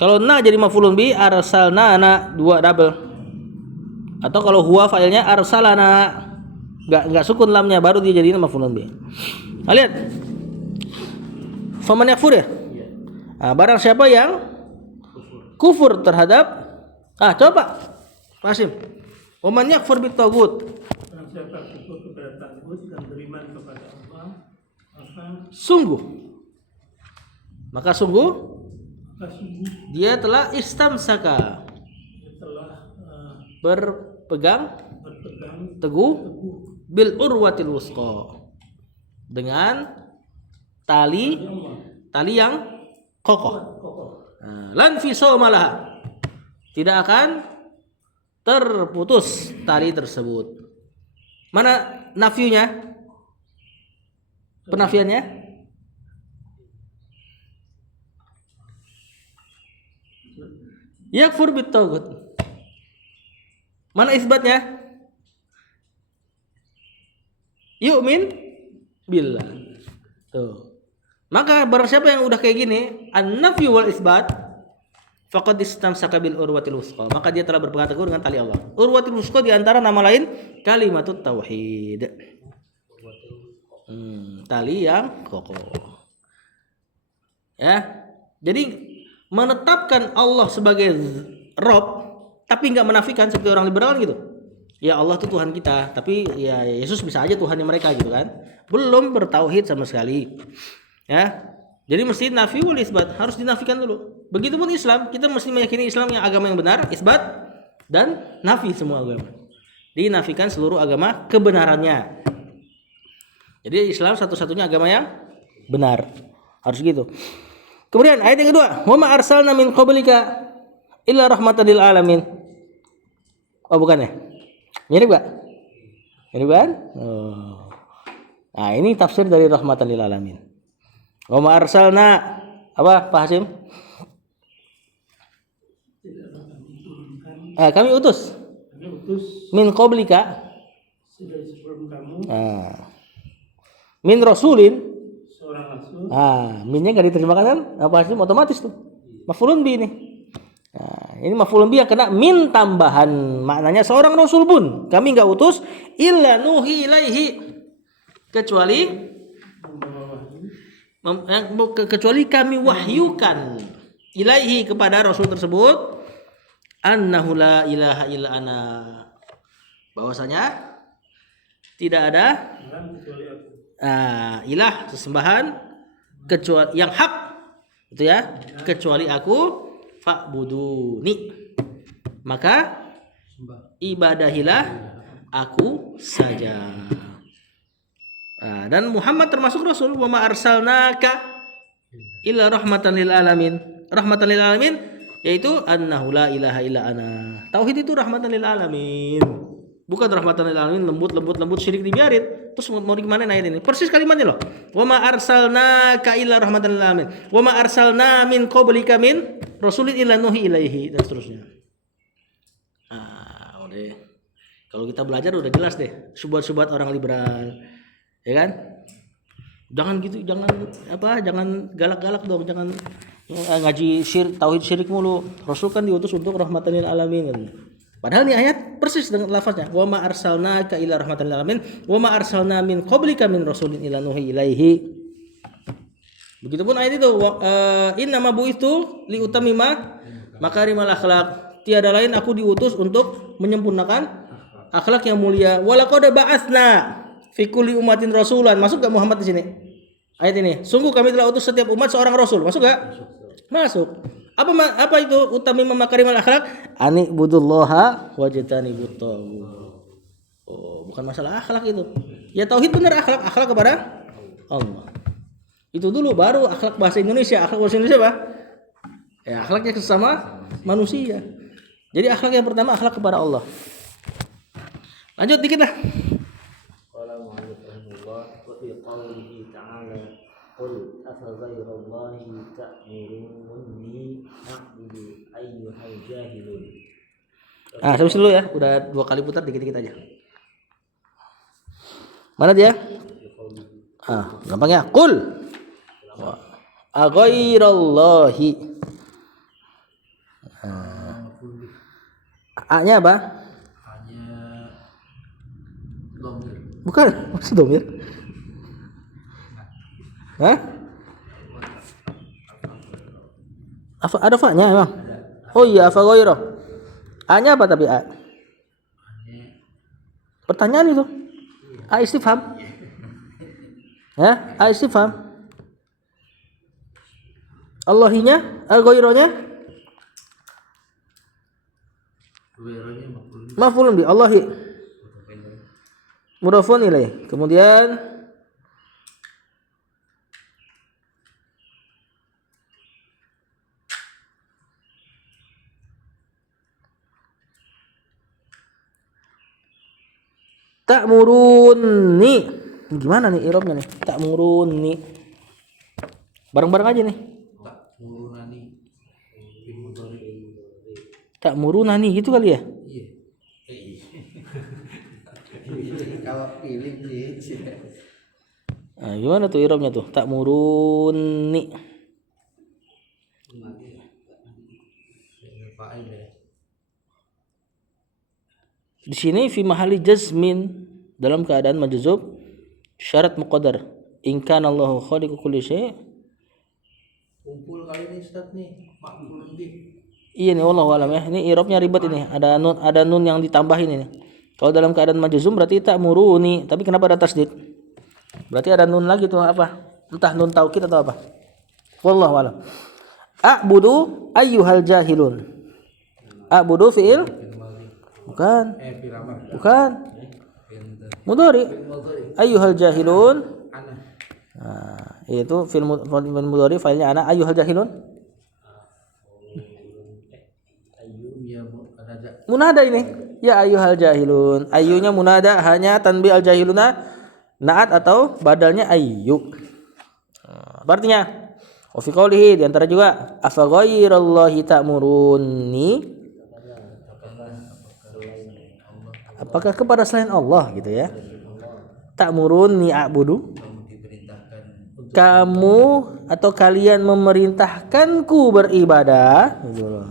Kalau na jadi maf'ulun bi, arsalna na dua double. Atau kalau huwa fa'ilnya arsalana, enggak sukun lamnya baru dia jadiin maf'ulun bi. Nah, lihat. Faman yakfur ya? Nah, barang siapa yang kufur terhadap coba Pak Hasyim. Waman yakfur bitaghut. Siapa kufur kepada takut dan beriman kepada Allah, maka sungguh sungguh dia telah istamsaka, dia telah berpegang berpegang teguh bil urwatil wusqa, dengan tali yang kokoh. Lan fisoma laha, tidak akan terputus tali tersebut. Mana nafiunya? Penafiannya? Yakfur bit tagut. Mana isbatnya? Yu'min billah. Tuh. Maka barang siapa yang udah kayak gini, an-nafyu wal isbat, faqad istamsaka bil urwatil wusqa, maka dia telah berpegang teguh dengan tali Allah. Urwatil wusqa di antara nama lain kalimatut tauhid. Tali yang kokoh. Ya. Jadi menetapkan Allah sebagai Rob, tapi nggak menafikan seperti orang liberal gitu. Ya Allah itu Tuhan kita, tapi ya Yesus bisa aja Tuhannya mereka gitu kan. Belum bertauhid sama sekali. Ya. Jadi mesti nafi wal isbat, harus dinafikan dulu. Begitupun Islam, kita mesti meyakini Islam yang agama yang benar, isbat dan nafi semua agama. Dinafikan seluruh agama kebenarannya. Jadi Islam satu-satunya agama yang benar. Harus gitu. Kemudian ayat yang kedua, wa ma arsalna min qablika illa rahmatan lil alamin. Oh bukan ya? Mirip gak? Mirip kan? Oh. Nah ini tafsir dari rahmatan lil alamin. Wa ma arsalna apa Pak Hasim? Kami utus min qablika, sudah sebelum kamu min rasulin, seorang rasul. minnya gak diterjemahkan kan? Apa Hasim otomatis tuh. Maf'ulun bi ini. Nah, ini maf'ulun bi yang kena min tambahan, maknanya seorang rasul pun kami enggak utus illa nuhi ilaihi, kecuali kami wahyukan ilaihi kepada rasul tersebut annahu la ilaha illa ana, bahwasanya tidak ada ilah sesembahan kecuali yang hak itu ya, kecuali aku, fa'buduni, maka ibadahilah aku saja. Dan Muhammad termasuk rasul, wa ma arsalnaka illa rahmatan lil alamin. Rahmatan lil alamin yaitu annahu la ilaha illa ana. Tauhid itu rahmatan lil alamin. Bukan rahmatan lil alamin lembut syirik dibiarin. Terus mau gimana ayat ini? Persis kalimatnya loh. Wa ma arsalnaka illa rahmatan lil alamin. Wa ma arsalna min qablika min rasulin illa nuhi ilaihi, dan seterusnya. Udah. Kalau kita belajar udah jelas deh subhat-subhat orang liberal. Ya kan? Jangan gitu, jangan galak-galak dong, jangan ngaji tauhid syirik mulu. Rasul kan diutus untuk rahmatan lil alamin kan. Padahal ini ayat persis dengan lafaznya, wa ma arsalnaka illa rahmatan lil alamin wa ma arsalna min qablika min rasulin illa nuhi ilaihi. Begitupun ayat itu, inna ma bu'itsu li utamima makarimal akhlaq. Tiada lain aku diutus untuk menyempurnakan akhlak yang mulia. Walaqad ba'atsna fi kulli ummatin rasulan. Masuk enggak Muhammad di sini? Ayat ini. Sungguh kami telah utus setiap umat seorang rasul. Masuk enggak? Masuk. Apa itu utamima makarimal akhlak? Ani budullaha wajtanibut taghut. Oh, bukan masalah akhlak itu. Ya tauhid benar, akhlak kepada Allah. Itu dulu, baru akhlak bahasa Indonesia. Akhlak bahasa Indonesia apa? Ya, akhlaknya sesama manusia. Jadi akhlak yang pertama akhlak kepada Allah. Lanjut dikit lah. Qala mu'allif rahimahullah wa fi qawlihi ta'ala qul afaghayrallahi ta'muruni a'budu ayyuhal jahilun. Sampai dulu ya, udah 2 kali putar, dikit-dikit aja. Mana dia? Gampangnya qul aghairallahi. A-nya apa? Hanya domir. Bukan, maksud domir. Hah? Ada fa-nya emang? Oh iya, afa ghaira. A-nya apa tapi A? Pertanyaan itu. A istifham. Ya, A istifham. Allahinya, ghaironya Wironya maf'ulun bih. maf'ulun bi Allahi. Mudhafun ilaih. Kemudian ta'muruni. Gimana nih i'rabnya nih? Ta'muruni. Bareng-bareng aja nih. Tak mulunani fil mudhari. Ta'murunani gitu kali ya? Iya. Kalau pilih sih. Nah, gimana tuh i'rabnya tuh? Ta'muruni. Fa'il ya. Di sini fi mahali jazmin dalam keadaan majzub syarat muqaddar. In kana Allahu khaliqu kulli syai'. Kumpul kali ini Ustaz nih, maf'ulun bih. Iya nih wallahu alam ya. Ini i'rabnya ribet ini. Ada nun yang ditambahin ini. Kalau dalam keadaan majzum berarti ta'muruni, tapi kenapa ada tasdid? Berarti ada nun lagi tuh apa? Entah nun taukid atau apa. Wallahu alam. A'budu ayyuhal jahilun. A'budu fi'il? Bukan. Fil amr. Bukan. Mudhari. Ayyuhal jahilun. Ana. Nah, itu fil mudhari failnya ana ayyuhal jahilun. Ya ada Munada ini. Ya ayyuhal jahilun. Ayyunya munada, hanya tanbi al jahiluna naat atau badalnya ayyu. Apa artinya? Wa fi qoulihi di antara juga afa ghairallahi ta'muruni. Apakah kepada selain Allah gitu ya? Ta'muruni a'budu. Kamu atau kalian memerintahkanku beribadah gitu loh.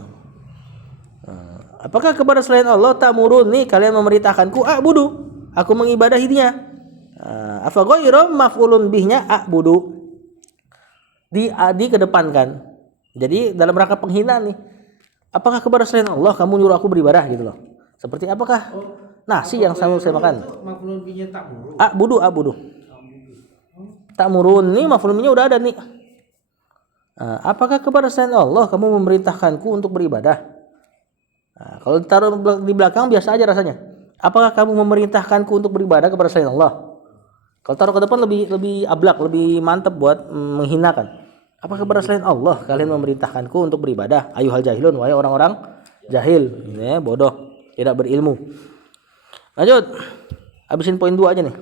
Apakah kepada selain Allah ta'muruni kalian memerintahkanku a'budu, aku mengibadahinya. Afa ghairu maf'ulun bihnya a'budu. Di kedepankan. Jadi dalam rangka penghinaan nih. Apakah kepada selain Allah kamu nyuruh aku beribadah gitu loh. Seperti apakah nasi yang selalu saya makan? maf'ulun bihnya ta'muru. A'budu. Ta'muruni maf'ulun bihnya udah ada nih. Apakah kepada selain Allah kamu memerintahkanku untuk beribadah? Nah, kalau ditaruh di belakang biasa aja rasanya. Apakah kamu memerintahkanku untuk beribadah kepada selain Allah? Kalau taruh ke depan lebih ablak, lebih mantap buat menghinakan. Apakah kepada selain Allah kalian memerintahkanku untuk beribadah? Ayyuhal jahilun, wahai orang-orang jahil, ya, bodoh, tidak berilmu. Lanjut. Habisin poin 2 aja nih.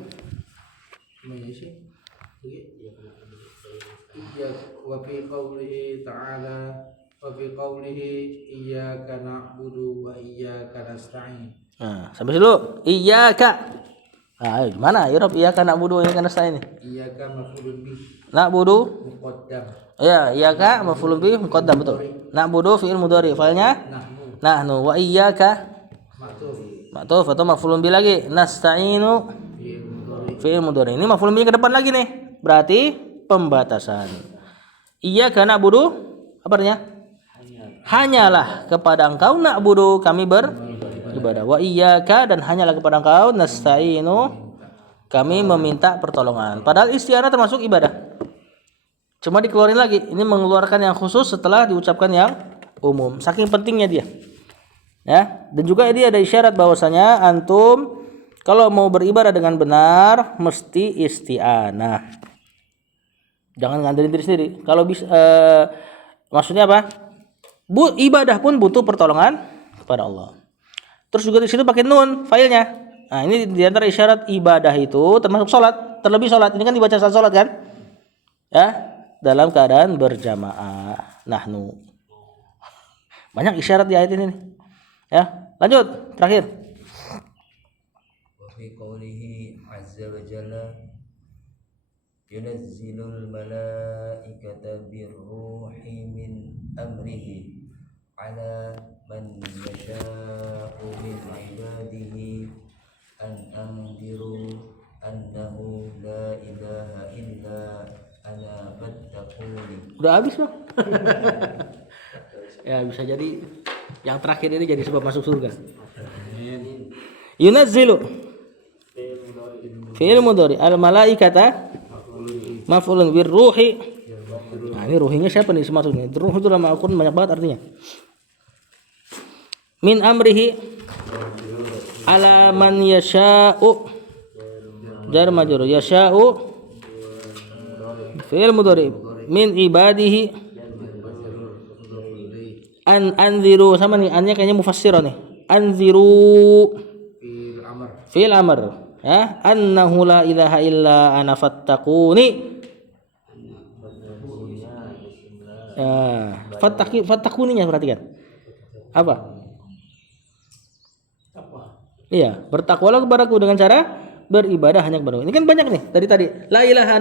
Gimana sih? Iya, wa fi qoulihi ta'ala wa fi qoulihi iyyaka na'budu wa iyyaka nasta'in. Nah, sampai dulu. Iyyaka. Nah, gimana? Ya Rob, iyyaka na'budu wa iyyaka nasta'in. Iyyaka maf'ulun bih Na'budu. muqaddam. Ya, iyyaka maf'ulun bih muqaddam betul. Na'budu fi'il mudhari, fa'ilnya nahnu wa iyyaka ma'tuf atau maf'ulun bih lagi. Nasta'inu fi'il mudhari. Ini maf'ulun bih ke depan lagi nih. Berarti pembatasan. Iyyaka na'budu apa artinya? Hanyalah kepada engkau na'budu kami beribadah. Wa iyyaka dan hanyalah kepada engkau nasta'inu kami meminta pertolongan. Padahal isti'anah termasuk ibadah. Cuma dikeluarin lagi. Ini mengeluarkan yang khusus setelah diucapkan yang umum. Saking pentingnya dia. Ya, dan juga ini ada isyarat bahwasanya antum kalau mau beribadah dengan benar mesti isti'anah. Jangan ngandelin diri sendiri. Kalau bisa maksudnya apa? Ibadah pun butuh pertolongan kepada Allah. Terus juga di situ pakai nun failnya. Nah, ini di antara isyarat ibadah itu termasuk salat, terlebih salat. Ini kan dibaca saat salat kan? Ya, dalam keadaan berjamaah. Nahnu. Banyak isyarat di ayat ini nih. Ya, lanjut terakhir. Wa fi qoulihi azza wa jalla yunazzilul malaikata birruhi min amrihi ala man yasha'u min ibadihi an anziru annahu la ilaha illa ana fattaquni. Udah habis bang. Ya bisa jadi yang terakhir ini jadi sebab masuk surga. Yunazzilu. Fi'il mudhari. Al malaikata maf'ulun bir ruhi. Nah, ini ruhinya siapa nih maksudnya? Ruh itu dalam Al-Qur'an banyak banget artinya. Min amrihi ala man yasha'u. Jar majrur yasha'u fi'il mudhari min ibadihi anziru sama nih annya kayaknya mufassirah nih anziru Fil amr. fi'il amr ya annahu la ilaha illa ana fattaquni fattakuninya perhatikan apa iya bertakwalah kepadaku dengan cara beribadah hanya kepadaku. Ini kan banyak nih dari tadi. La ilaha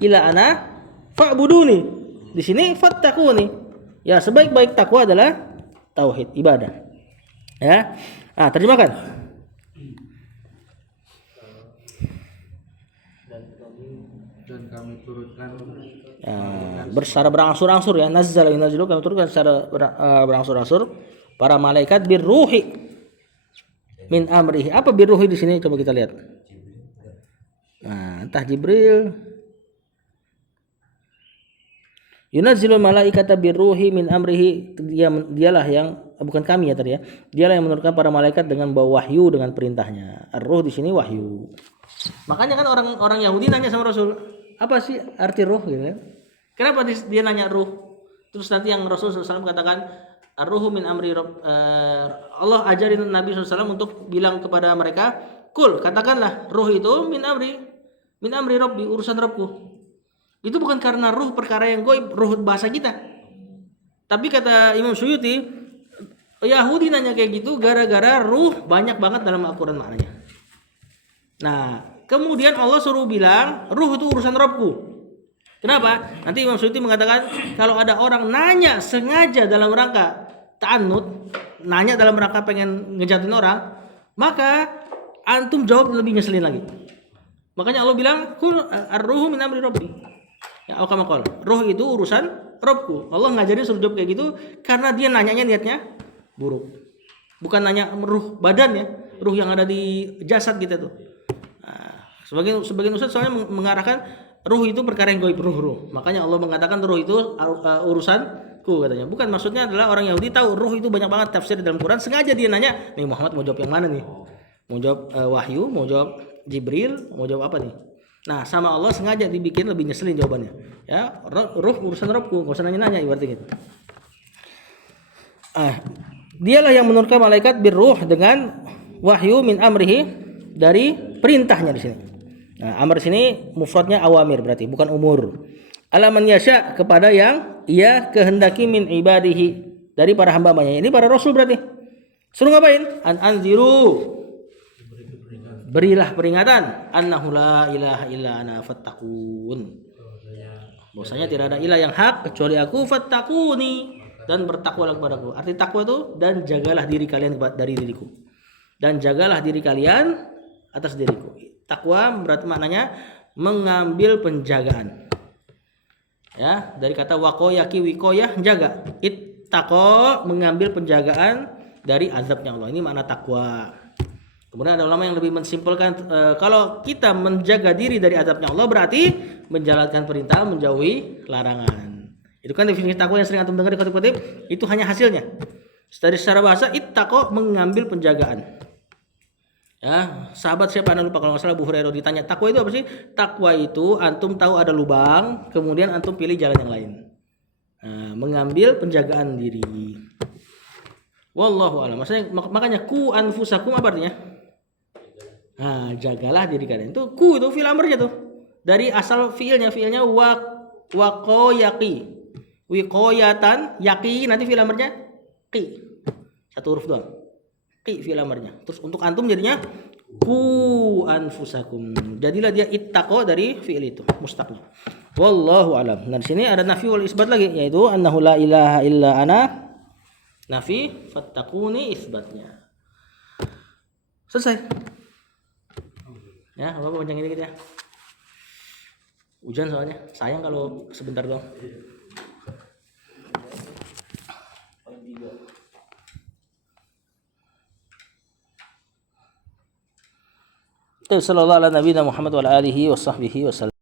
illa ana fa'buduni. Di sini fattaquni. Ya, sebaik-baik takwa adalah tauhid, ibadah. Ya. Ah, terjemahkan. Dan kami turutkan Ya, secara berangsur-angsur ya. Nazzala yunazzilu kami turunkan secara berangsur-angsur para malaikat birruhi min amrihi. Apa birruhi di sini? Coba kita lihat. Nah, entah Jibril. Yunazzilul malaikata birruhi min amrihi. Dialah yang bukan kami ya tadi ya. Dialah yang menurunkan para malaikat dengan bawa wahyu dengan perintahnya. Ar-ruh di sini wahyu. Makanya kan orang Yahudi nanya sama Rasul, apa sih arti ruh gitu kan? Kenapa dia nanya ruh? Terus nanti yang Rasul SAW katakan Ar-ruhu min amri Allah ajarin Nabi SAW untuk bilang kepada mereka, kul katakanlah ruh itu min amri Rabbi urusan Rabbku. Itu bukan karena ruh perkara yang goib, ruh bahasa kita. Tapi kata Imam Suyuti, Yahudi nanya kayak gitu gara-gara ruh banyak banget dalam Al-Quran maknanya. Nah, kemudian Allah suruh bilang ruh itu urusan Rabbku. Kenapa? Nanti Imam Suyuti mengatakan kalau ada orang nanya sengaja dalam rangka ta'annud, nanya dalam rangka pengen ngejatuhin orang, maka antum jawab lebih ngeselin lagi. Makanya Allah bilang kul ar-ruhu min amri rabbi. Ya Allah qala, ruh itu urusan Rabbku. Allah ngajarin suruh jawab kayak gitu karena dia nanyanya niatnya buruk. Bukan nanya ruh badan ya, ruh yang ada di jasad kita tuh. Nah, sebagian ustaz soalnya mengarahkan ruh itu perkara yang gaib, ruh. Makanya Allah mengatakan ruh itu urusanku katanya. Bukan maksudnya adalah orang Yahudi tahu ruh itu banyak banget tafsir dalam Quran. Sengaja dia nanya, nih Muhammad mau jawab yang mana nih? Mau jawab wahyu, mau jawab Jibril, mau jawab apa nih? Nah, sama Allah sengaja dibikin lebih nyeselin jawabannya. Ya, ruh urusan Rabbku, enggak usah nanya-nanya ibaratnya gitu. Dialah yang menurunkan malaikat birruh dengan wahyu min amrihi dari perintahnya di sini. Nah, amr sini mufradnya awamir berarti bukan umur. Alaman yasha kepada yang ia kehendaki min ibadihi dari para hamba-hambanya. Ini para rasul berarti. Suruh ngapain? Anziru. Berilah peringatan annahu la ilaha illa ana fattaqun. Bahwasanya tidak ada ilah yang hak kecuali aku fattaquni dan bertakwalah kepadaku. Arti takwa itu dan jagalah diri kalian dari diriku. Dan jagalah diri kalian atas diriku. Takwa berarti maknanya mengambil penjagaan. Ya, dari kata waqoyaki wikoyah jaga. Ittaqo mengambil penjagaan dari azabnya Allah. Ini makna takwa. Kemudian ada ulama yang lebih mensimpulkan kalau kita menjaga diri dari azabnya Allah berarti menjalankan perintah, menjauhi larangan. Itu kan definisi takwa yang sering antum dengar di kutip-kutip, itu hanya hasilnya. Dari secara bahasa ittaqo mengambil penjagaan. Ya, sahabat siapa anda lupa kalau nggak salah Abu Hurairah ditanya takwa itu apa sih? Takwa itu antum tahu ada lubang, kemudian antum pilih jalan yang lain. Nah, mengambil penjagaan diri. Wallahu a'lam. Makanya ku anfusakum apa artinya? Nah, jagalah diri kalian. Itu ku itu fi'il amrnya tuh. Dari asal fiilnya waqoyaki. Wiqoyatan yaqi nanti fi'il amrnya qi. Satu huruf doang. Qi fi'il amrnya. Terus untuk antum jadinya ku anfusakum. Jadilah dia ittaqo dari fi'il itu mustaqnya. Wallahu alam. Nah, di sini ada nafi wal isbat lagi yaitu annahu la ilaha illa ana. Nafi fattaquni isbatnya. Selesai. Ya, apa panjang ini ya. Hujan soalnya. Sayang kalau sebentar doang. Sallallahu ala nabiyina Muhammad wa ala alihi wa sahbihi wasallam.